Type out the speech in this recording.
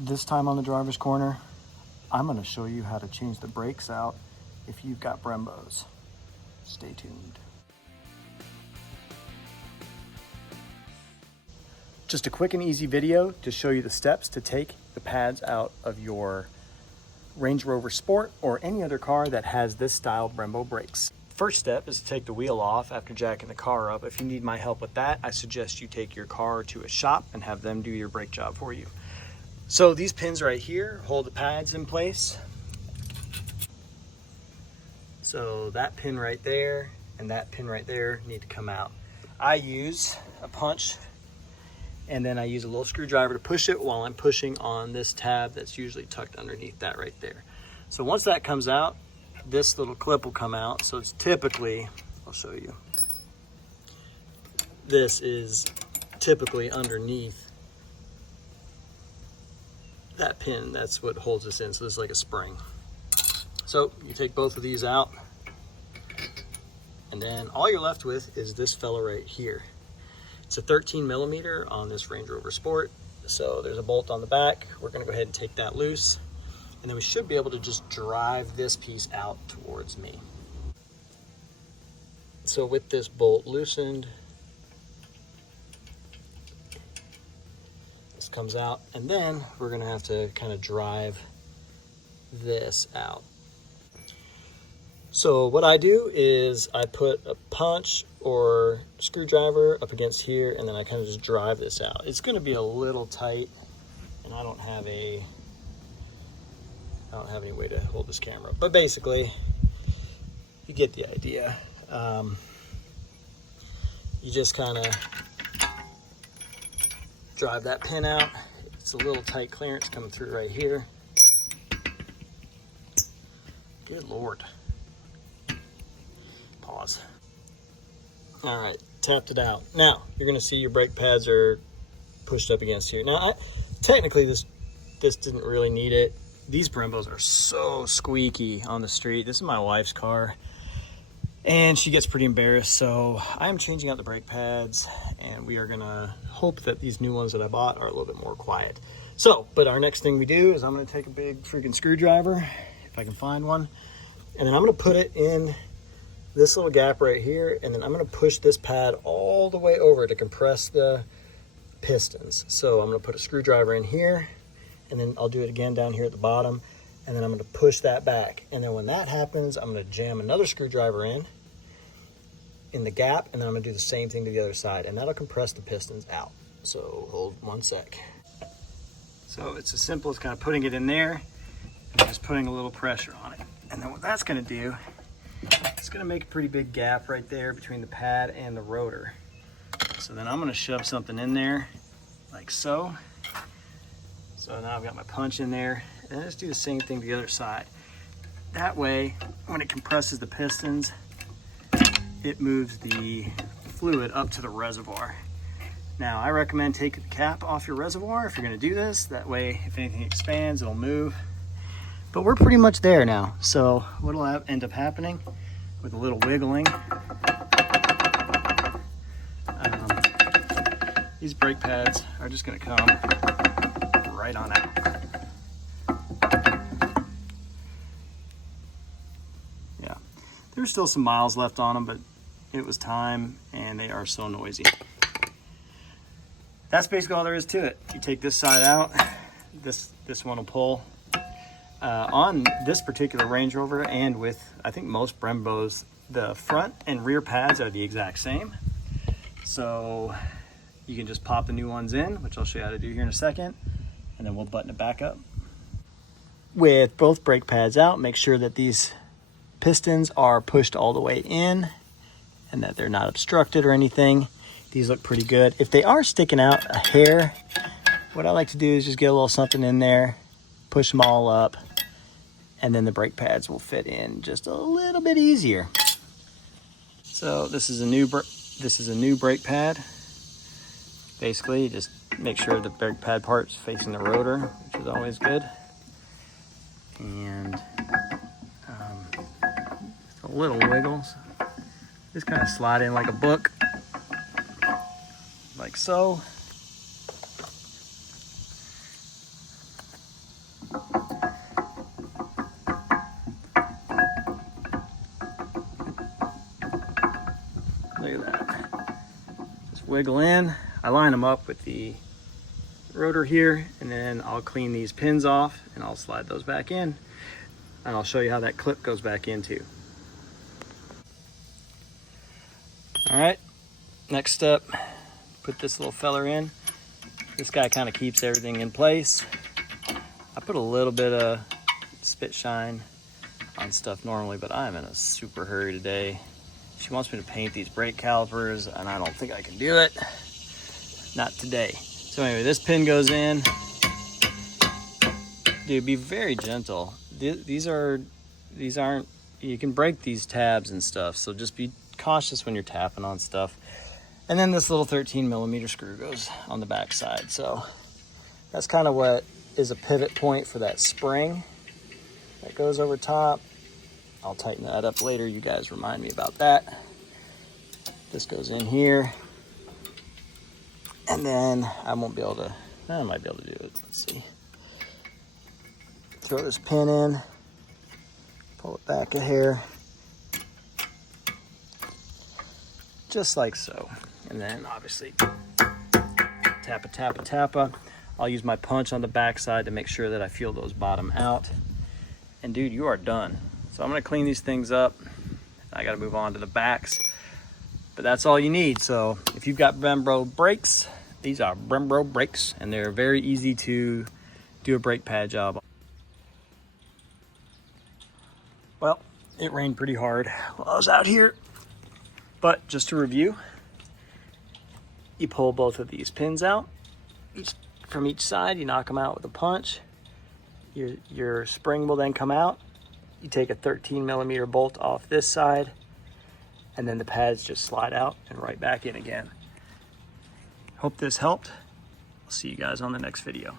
This time on the Driver's Corner, I'm going to show you how to change the brakes out if you've got Brembos. Stay tuned. Just a quick and easy video to show you the steps to take the pads out of your Range Rover Sport or any other car that has this style Brembo brakes. First step is to take the wheel off after jacking the car up. If you need my help with that, I suggest you take your car to a shop and have them do your brake job for you. So these pins right here hold the pads in place. So that pin right there and that pin right there need to come out. I use a punch and then I use a little screwdriver to push it while I'm pushing on this tab that's usually tucked underneath that right there. So once that comes out, this little clip will come out. So it's typically, I'll show you. This is typically underneath that pin. That's what holds this in. So this is like a spring. So you take both of these out and then all you're left with is this fella right here. It's a 13 millimeter on this Range Rover Sport. So there's a bolt on the back. We're gonna go ahead and take that loose. And then we should be able to just drive this piece out towards me. So with this bolt loosened, this comes out, and then we're gonna have to kind of drive this out. So what I do is I put a punch or screwdriver up against here, and then I kind of just drive this out. It's gonna be a little tight, and I don't have any way to hold this camera, but basically you get the idea. You just kind of drive that pin out. It's a little tight clearance coming through right here. Good Lord. Pause. All right, tapped it out. Now you're gonna see your brake pads are pushed up against here. Now technically this didn't really need it. These Brembos are so squeaky on the street. This is my wife's car and she gets pretty embarrassed. So I'm changing out the brake pads and we are gonna hope that these new ones that I bought are a little bit more quiet. So, but our next thing we do is I'm gonna take a big freaking screwdriver, if I can find one, and then I'm gonna put it in this little gap right here, and then I'm gonna push this pad all the way over to compress the pistons. So I'm gonna put a screwdriver in here, and then I'll do it again down here at the bottom, and then I'm gonna push that back. And then when that happens, I'm gonna jam another screwdriver in the gap, and then I'm gonna do the same thing to the other side, and that'll compress the pistons out. So hold one sec. So it's as simple as kind of putting it in there, and just putting a little pressure on it. And then what that's gonna do, it's gonna make a pretty big gap right there between the pad and the rotor. So then I'm gonna shove something in there like so. So now I've got my punch in there, and let's do the same thing to the other side. That way, when it compresses the pistons, it moves the fluid up to the reservoir. Now, I recommend taking the cap off your reservoir if you're gonna do this. That way, if anything expands, it'll move. But we're pretty much there now. So what'll end up happening with a little wiggling, these brake pads are just gonna come right on out. Yeah, there's still some miles left on them, but it was time and they are so noisy. That's basically all there is to it. You take this side out, this one will pull. On this particular Range Rover, and with I think most Brembos, the front and rear pads are the exact same. So you can just pop the new ones in, which I'll show you how to do here in a second, and then we'll button it back up. With both brake pads out, make sure that these pistons are pushed all the way in and that they're not obstructed or anything. These look pretty good. If they are sticking out a hair, what I like to do is just get a little something in there, push them all up, and then the brake pads will fit in just a little bit easier. So this is a new brake pad. Basically, you just make sure the brake pad part's facing the rotor, which is always good. And just a little wiggles. Just kind of slide in like a book, like so. wiggle in. I line them up with the rotor here, and then I'll clean these pins off and I'll slide those back in, and I'll show you how that clip goes back in too. All right, next step, put this little feller in. This guy kind of keeps everything in place. I put a little bit of spit shine on stuff normally, but I'm in a super hurry today. She wants me to paint these brake calipers, and I don't think I can do it. Not today. So anyway, this pin goes in. Dude, be very gentle. These aren't, you can break these tabs and stuff, so just be cautious when you're tapping on stuff. And then this little 13mm screw goes on the back side. So that's kind of what is a pivot point for that spring that goes over top. I'll tighten that up later. You guys remind me about that. This goes in here. And then I won't be able to, I might be able to do it. Let's see. Throw this pin in, pull it back a hair, just like so. And then obviously tappa, tappa, tappa. I'll use my punch on the back side to make sure that I feel those bottom out. And dude, you are done. So I'm gonna clean these things up. I gotta move on to the backs, but that's all you need. So if you've got Brembo brakes, these are Brembo brakes, and they're very easy to do a brake pad job. Well, it rained pretty hard while I was out here, but just to review, you pull both of these pins out from each side. You knock them out with a punch. Your spring will then come out. You take a 13mm bolt off this side, and then the pads just slide out and right back in again. Hope this helped. I'll see you guys on the next video.